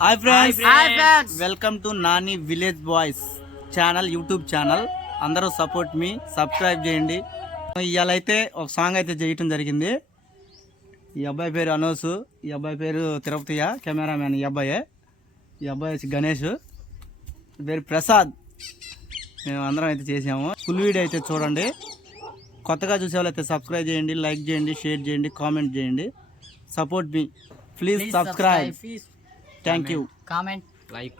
Hi friends, Hi friends. Welcome to Nani village boys channel, YouTube channel. అందరూ support మీ, subscribe చేయండి. ఇవాళ అయితే ఒక సాంగ్ అయితే చేయటం జరిగింది. ఈ అబ్బాయి పేరు అనోసు, ఈ అబ్బాయి పేరు తిరుపతియ, కెమెరామ్యాన్ ఈ అబ్బాయి వచ్చి గణేష్, ఈ పేరు ప్రసాద్. మేము అందరం అయితే చేసాము. ఫుల్ వీడియో అయితే చూడండి. కొత్తగా చూసే వాళ్ళైతే సబ్స్క్రైబ్ చేయండి, లైక్ చేయండి, షేర్ చేయండి, కామెంట్ చేయండి. Support me, please subscribe. Thank you. Comment, like,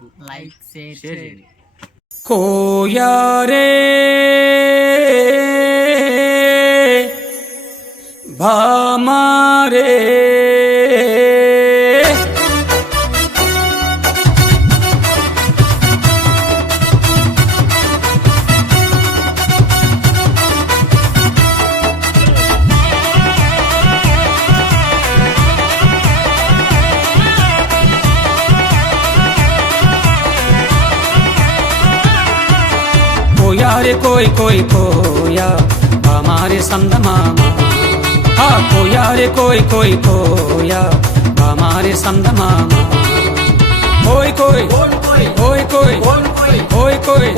share. खोया रे भामारे कोया रे कोई कोई कोया हमारे समद मामा। हाँ कोया रे कोई कोई कोया हमारे समद मामा। कोई कोई कोई कोई कोई कोई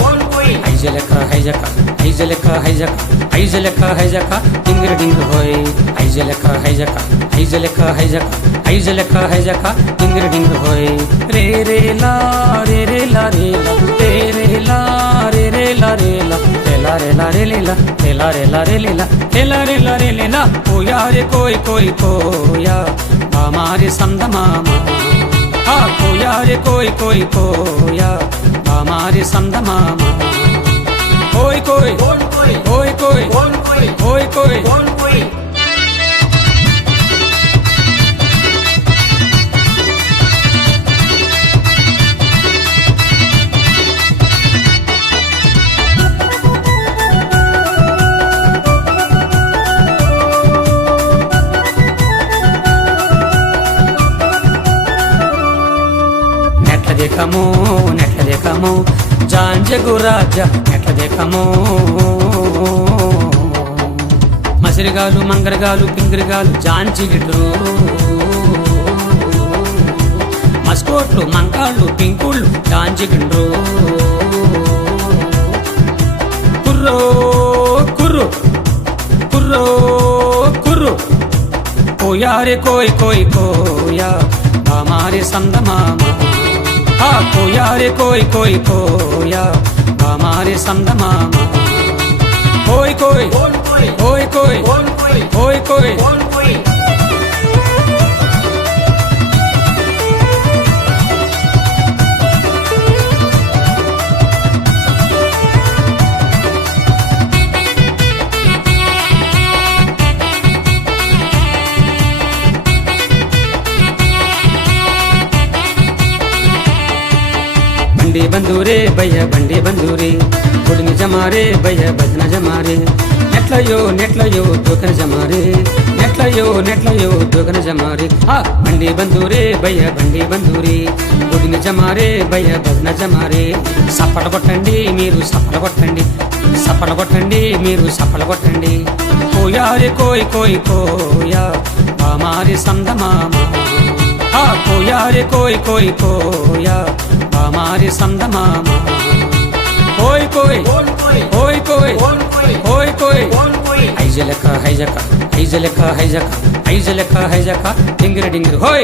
ऐजलका हैजका ऐजलका हैजका ऐजलका हैजका डिंगर डिंग होय। ऐजलका हैजका ऐजलका हैजका ऐजलका हैजका डिंगर डिंग होय। रे रे ला रे रे ला रे ला रे रे ला रे रे ला रे ला ला रे ला रे ले ला ला रे ला रे ले ला ला रे ला रे ले ला। कोया रे कोई कोई कोया हमारे समद मामा। हाँ कोया रे कोई कोई कोया हमारे समद मामा। कोई कोई कोई कोई कोई कोई నెట్ల దేకమో జాంజగు రాజా నెట్ల దేకమో మసిరిగాలు మంగరగాలు పింగిరిగాలు జాంజిగిడ్రు మస్కోట్లు మంకాళ్ళు పింకుళ్ళు జాంజిగిండ్రు కుర్రో కుర్రు కుర్రో కుర్రు కోయా రే కోయ్ కోయ్ కోయా हमारे समद मामा। हाँ कोया रे कोई कोई कोया हमारे समद मामा। कोई कोई कोई कोई कोई कोई बंडी बंदूरे भैया बंडी बंदूरे गुड़नी जमारे भैया भजना जमारे नेट्लयो दोकन जमारे नेट्लयो दोकन जमारे। हाँ बंडी बंदूरे भैया बंडी बंदूरे गुड़नी जमारे भैया भजना जमारे। सफल కొట్టండి మీరు సఫल కొట్టండి సఫल కొట్టండి మీరు సఫल కొట్టండి। కోయా రే కోయ్ కోయ్ కోయా हमारे समद मामा। हाँ कोया रे कोई कोई कोया हमारे समद मामा। कोई कोई कोई कोई कोई कोई ऐजलका हैजका ऐजलका हैजका ऐजलका हैजका डिंगर डिंगर होय।